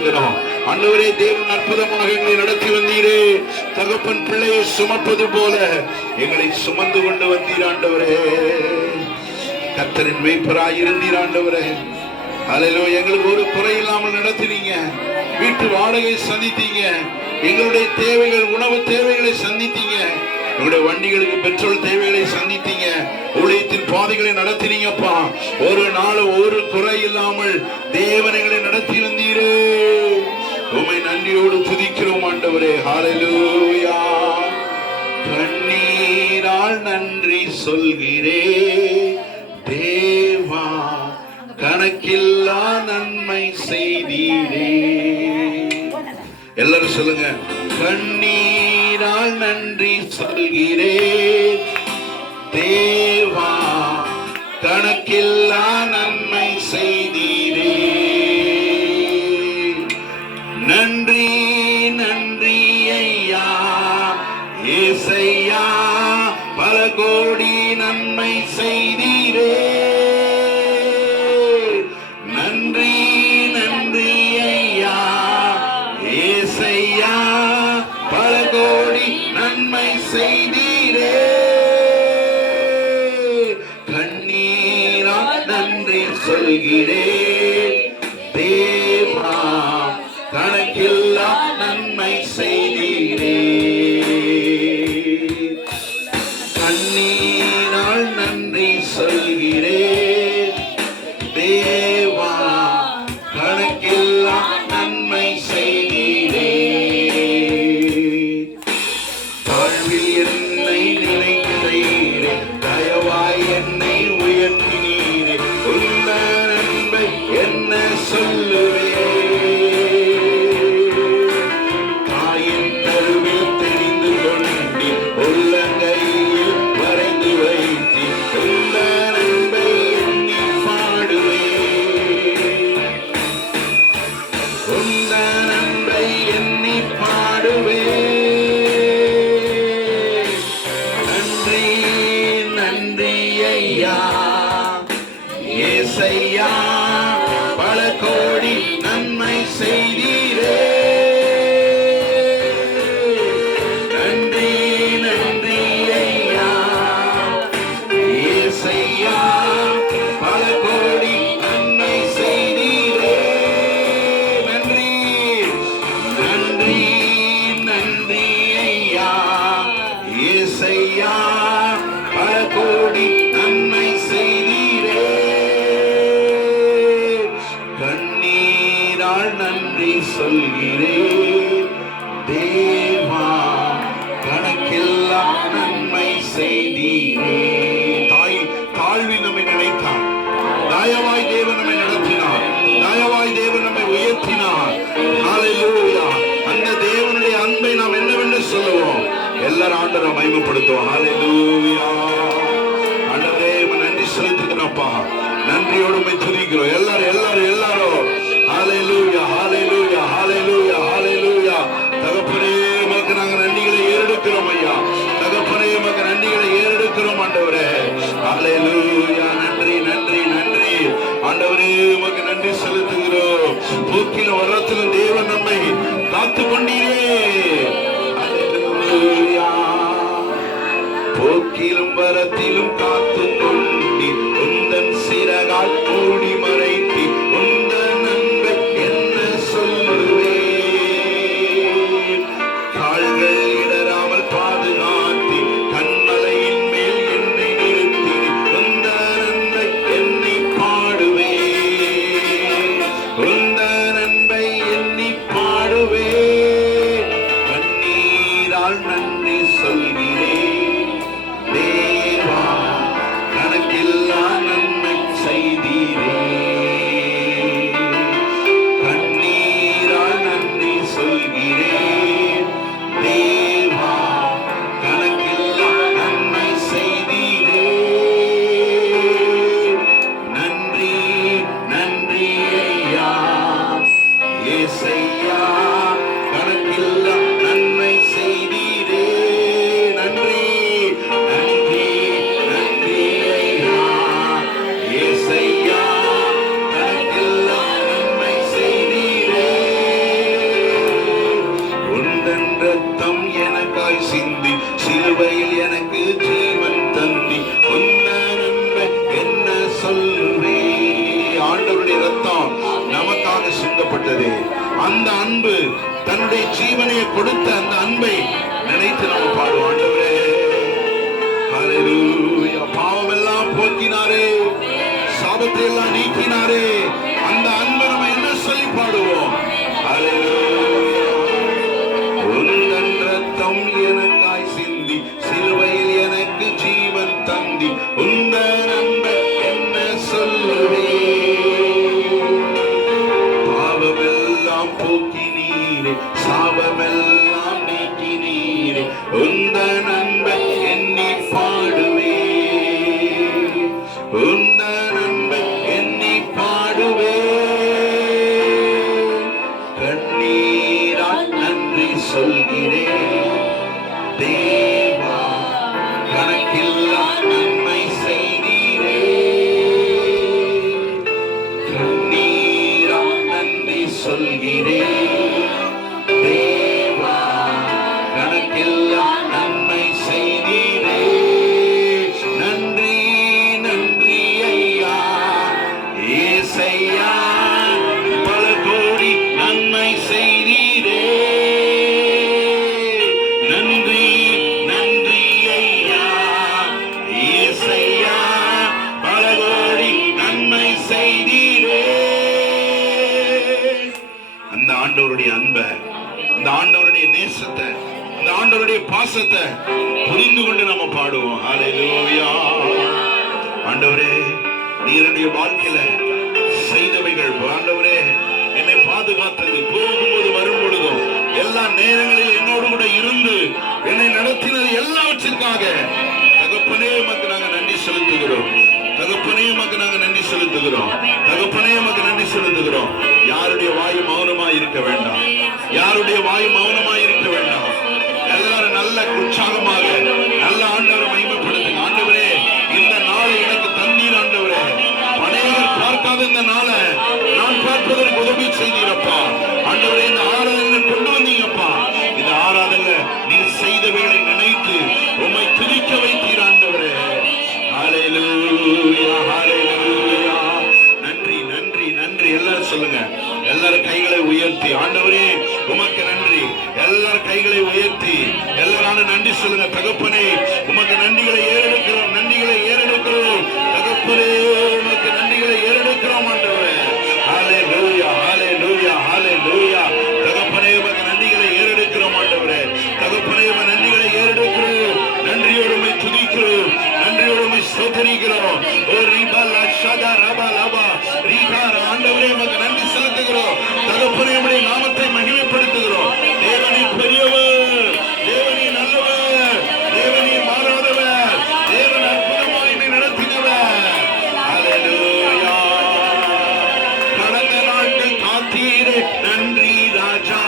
செலுத்துகிறோம். ஆண்டவரே, தேவன் அற்புதமாக எங்களை நடத்தி வந்தீரே. தகப்பன் பிள்ளையை சுமப்பது போல எங்களை சுமந்து கொண்டு வந்தீர் ஆண்டவரே. கர்த்தரின் மேய்ப்பராய் இருந்தீர் ஆண்டவரே. ஹல்லேலூயா. எங்களுக்கு ஒரு குறை இல்லாமல் நடத்தினீங்க. வீட்டு வாடகை சந்தித்தீங்க. எங்களுடைய தேவைகள், உணவு தேவைகளை சந்தித்தீங்க. எங்களுடைய வண்டிகளுக்கு பெட்ரோல் தேவைகளை சந்தித்தீங்க. ஊழியத்தின் பாதைகளை நடத்தினீங்கப்பா. ஒரு நாள் ஒரு குறை இல்லாமல் தேவன் எங்களை நடத்தி வந்தீரே. உம்மை நன்றியோடு துதிக்கிறோம் ஆண்டவரே. ஹல்லேலூயா. கண்ணீரால் நன்றி சொல்கிறே தேவா, கணக்கில்லா நன்மை செய்தீரே. எல்லாரும் சொல்லுங்க. கண்ணீரால் நன்றி சொல்கிறே தேவா, கணக்கில்லா நன்மை செய்தீரே. நன்றி நன்றி ஐயா ஏசையா, பல கோடி நன்மை செய்தீரே. நன்றி நன்றி ஐயா ஏசையா, பல கோடி நன்மை செய்தீரே. கண்ணீரால் நன்றி சொல்கிறே தேவா, கணக்கில்லா நன்மை செய்தீரே. கண்ணீரால் நன்றி சொல்கிறே தேவா, கணக்கில்லா நன்மை செய்தீரே. தாழ்வில் என்னை நினைக்கிறீரே, தயவாய் என்னை உயர்த்தினீரே. உள்ள நன்மை என்ன சொல்லுவே. தாயின் கருவில் தெரிந்து கொண்டு உள்ளங்கையில் வரைந்து வைத்தி. உள்ள நன்மை எண்ணி பாடுவே. உள்ள நன்மை எண்ணி பாடுவே. நன்றி நன்றி ஐயா ஏசையா, பல கோடி நன்மை செய்தீரே. நன்றி நன்றி ஐயா ஏசையா, பல கோடி நன்மை செய்தீரே. நன்றி நன்றி நன்றி ஐயா ஏசையா, பல கோடி நன்மை செய்தீரே. கண்ணீரால் நன்றி சொல்கிறே தேவா, கணக்கில்லா நன்மை செய்தீரே. தாழ்வில் நம்மை நினைத்தார். தயவாய் தேவன் நம்மை நடத்தினார். தயவாய் தேவன் நம்மை உயர்த்தினார். ஹல்லேலூயா. அந்த தேவனுடைய அன்பை நாம் என்னவென்று சொல்லுவோம்? எல்லாரும் ஆண்டவரை மகிமைப்படுத்துவோம். ஹல்லேலூயா. ஆண்டவரே, நன்றி செலுத்துகிறோம்ப்பா. நன்றியோடு உம்மை துதிக்கிறோம். எல்லாரும் எல்லாரும் எல்லாரும் ஹல்லேலூயா ஹல்லேலூயா ஹல்லேலூயா ஹல்லேலூயா. தகப்பனே, உமக்கு நாங்கள் நன்றிகளை ஏறெடுக்கிறோம் ஐயா. தகப்பனே, உமக்கு நன்றிகளை ஏறெடுக்கிறோம் ஆண்டவரே. ஹல்லேலூயா. நன்றி நன்றி நன்றி ஆண்டவரே, உமக்கு நன்றி செலுத்துகிறோம். போக்கிலும் வரத்திலும் தேவன் நம்மை காத்து கொண்டீரே. ஹல்லேலூயா. போக்கிலும் வரத்திலும் காத்து கொண்டி, உந்தன் சிறகால் மூடி மறைத்தி. உந்தன் நன்மை என்ன சொல்லுவே. கால்கள் இடராமல் பாதுகாத்தி, கண்மலையின் மேல் என்னை நிறுத்தி. உந்தன் நன்மை என்னை பாடுவே. உந்தன் நன்மை என்னை பாடுவே. கண்ணீரால் நன்றி சொல்கிறேன் தேவா, கணக்கில்லா நன்மை செய்தீரே. கண்ணீரால் நன்றி சொல்கிறேன் தேவா, கணக்கில்லா நன்மை செய்தீரே. நன்றி நன்றி ஐயா ஏசையா, கணக்கில்லா நன்மை செய்தீரே. நன்றி நன்றி நன்றி ஐயா ஏசையா, கணக்கில்லா நன்மை செய்தீரே. அந்த அன்பு, தன்னுடைய ஜீவனை கொடுத்த அந்த அன்பை நினைத்து நாம் பாடுவோம். ஆண்டவரே ஹல்லேலூயா. பாவம் எல்லாம் போக்கினாரே, சாபத்தை எல்லாம் நீக்கினாரே, அந்த அன்பை நம்ம என்ன சொல்லி பாடுவோம்? ஹல்லேலூயா. உந்தன் ரத்தம் எனக்காய் சிந்தி, சிலுவையில் எனக்கு ஜீவன் தந்தி, உந்தன் அன்பை என்ன சொல்லுவே? பாவமெல்லாம் போக்கினீரே, சாபமெல்லாம் நீக்கினீரே, உந்தன் அன்பை எண்ணி பாடுவே, உந்தன் அன்பை எண்ணி பாடுவே. கண்ணீரால் நன்றி சொல்கிறேன் தேவா, கணக்கில்லா நன்மை செய்தீரே. கண்ணீரால் நன்றி சொல்கிறேன் தேவா, கணக்கில்லா நன்மை செய்தீரே. நன்றி நன்றி ஐயா ஏசையா, பல கோடி நன்மை செய்தீரே. நன்றி நன்றி ஐயா ஏசையா, பல கோடி நன்மை செய்தீரே. அந்த ஆண்டவருடைய அன்பை, அந்த ஆண்டவருடைய நேசத்தை, அந்த ஆண்டவருடைய பாசத்தை புரிந்து கொண்டு நம்ம பாடுவோம். ஹல்லேலூயா. ஆண்டவரே, நீருடைய வாழ்க்கையில செய்தவைகள், ஆண்டவரே என்னை பாதுகாத்தது, போகும்போது வரும் பொழுதும் எல்லா நேரங்களில் என்னோடு கூட இருந்து என்னை நடத்தினது எல்லாவற்றிற்காக தகப்பனே உமக்கு நாங்க நன்றி செலுத்துகிறோம். தகப்பனே உமக்கு நாங்க நன்றி செலுத்துகிறோம். தகப்பனே உமக்கு நன்றி செலுத்துகிறோம். யாருடைய வாயு மௌனமா இருக்க வேண்டாம், யாருடைய வாயு மௌனமா இருக்க வேண்டாம். எல்லாரும் நல்ல உற்சாகமாக நல்ல ஆண்டவரை மகிமைப்படுத்துங்க. ஆண்டவரே, இந்த நாளை எனக்கு தண்ணீர், ஆண்டவரே அநேகர் பார்க்காத இந்த நாளை நான் பார்ப்பதற்கு உதவி செய்தீரப்பா. ஆண்டவரே, இந்த ஆராதனை கொண்டு வந்தீங்கப்பா. இந்த ஆராதனை நீர் செய்தவைகளை நினைத்து உம்மை துதிக்க வைத்தீர் ஆண்டவரே. ஹல்லேலூயா, ஹல்லேலூயா. நன்றி நன்றி நன்றி. எல்லாரும் சொல்லுங்க, எல்லாரும் கைகளை உயர்த்தி, ஆண்டவரே உமக்கு நன்றி. எல்லாரும் கைகளை உயர்த்தி எல்லாரும் நன்றி சொல்லுங்க. தகப்பனே உமக்கு நன்றிகளை ஏறெடுக்கிறோம், நன்றிகளை ஏறெடுக்கிறோம். தகப்பனே உமக்கு நன்றிகளை ஏறெடுக்கிறோம் ஆண்டவரே. ஹல்லேலூயா, ஹல்லேலூயா, ஹல்லேலூயா. தகப்பனே உமக்கு நன்றிகளை ஏறெடுக்கிறோம் ஆண்டவரே. தகப்பனே உமக்கு நன்றிகளை ஏறெடுக்கிறோம். நன்றியோடு உம்மை துதிக்கிறோம், நன்றியோடு உம்மை ஸ்தோத்திரிக்கிறோம். ஓ ரிபலா ஷதா ரபா லபா ரிகார. ஆண்டவரே உமக்கு நன்றி செலுத்துகிறோம். தகப்பனே உம்முடைய நாமத்தை மகிமைப்படுத்துகிறோம். தேவனே பெரியவர், தேவனே நல்லவர், தேவனே மாறாதவர், தேவன் அற்புதமாய் என்னை நடத்தினவர். ஹல்லேலூயா. கடந்த நாட்கள் காத்தீரே நன்றி ராஜா,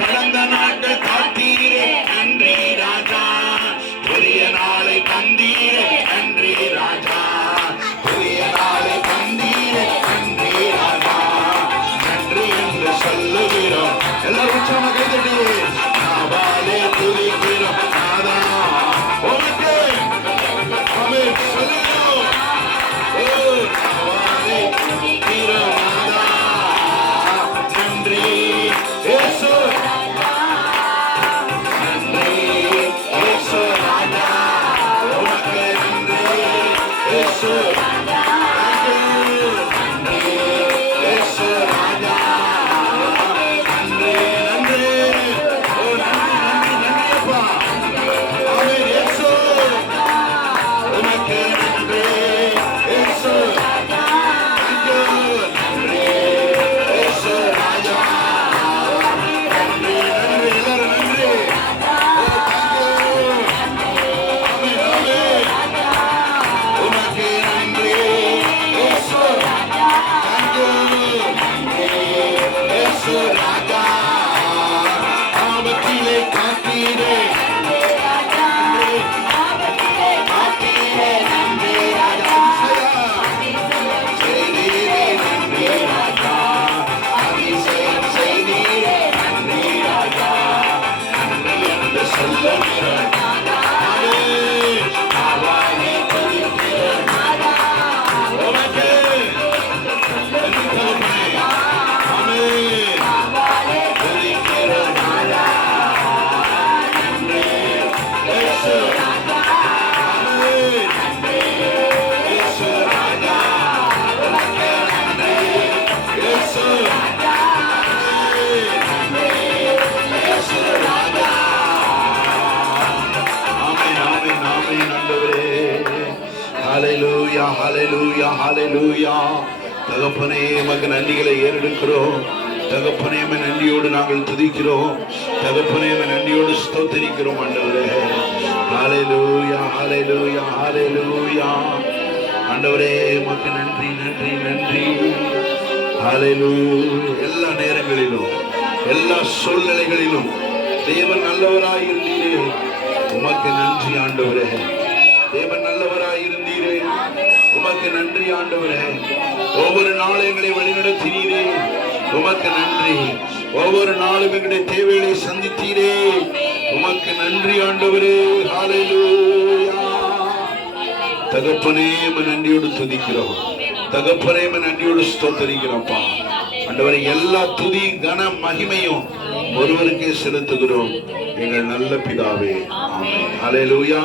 கடந்த நாட்கள் காத்தீரே நன்றி ராஜா, புதிய நாளை தந்தீரே நன்றி ராஜா, புதிய நாளை தந்தீரே நன்றி ராஜா. நன்றி என்று சொல்லுகிறோம். எல்லாரும் உற்சாகமாக கைதட்டி நாவாலே துதிக்கிறோம் நாதா உமக்கு. ஆமென் சொல்லுகிறோம். ஓ நாவாலே துதிக்கிறோம் நாதா. நன்றி ஹalleluya. தகப்பனே உமக்கு நன்றிகளை ஏறெடுக்கிறோம். தகப்பனே உம்மை நன்றியோடு நாங்கள் துதிக்கிறோம். தகப்பனே உம்மை நன்றியோடு ஸ்தோத்திரிக்கிறோம் ஆண்டவரே. ஹalleluya ஹalleluya ஹalleluya. ஆண்டவரே உமக்கு நன்றி நன்றி நன்றி. ஹalleluya. எல்லா நேரங்களிலும் எல்லா சூழ்நிலைகளிலும் தேவன் நல்லவராய் இருந்தீரே, உமக்கு நன்றி ஆண்டவரே. தேவன் நல்லவராய் இருந்தீரே, உமக்கு நன்றி ஆண்டவரே. ஒவ்வொரு நாளும் எங்களை வழிநடத்தினீரே, உமக்கு நன்றி. ஒவ்வொரு நாளும் எங்களுடைய தேவைகளை சந்தித்தீரே, உமக்கு நன்றி ஆண்டவரே. ஹalleluya. தகப்பனே உம்மை நன்றியோடு துதிக்கிறோம். தகப்பனே உம்மை நன்றியோடு ஸ்தோத்திரிக்கிறோம்ப்பா. ஆண்டவரே எல்லா துதி கன மகிமையும் ஒருவருக்கே செலுத்துகிறோம், எங்கள் நல்ல பிதாவே. ஆமென். ஹalleluya.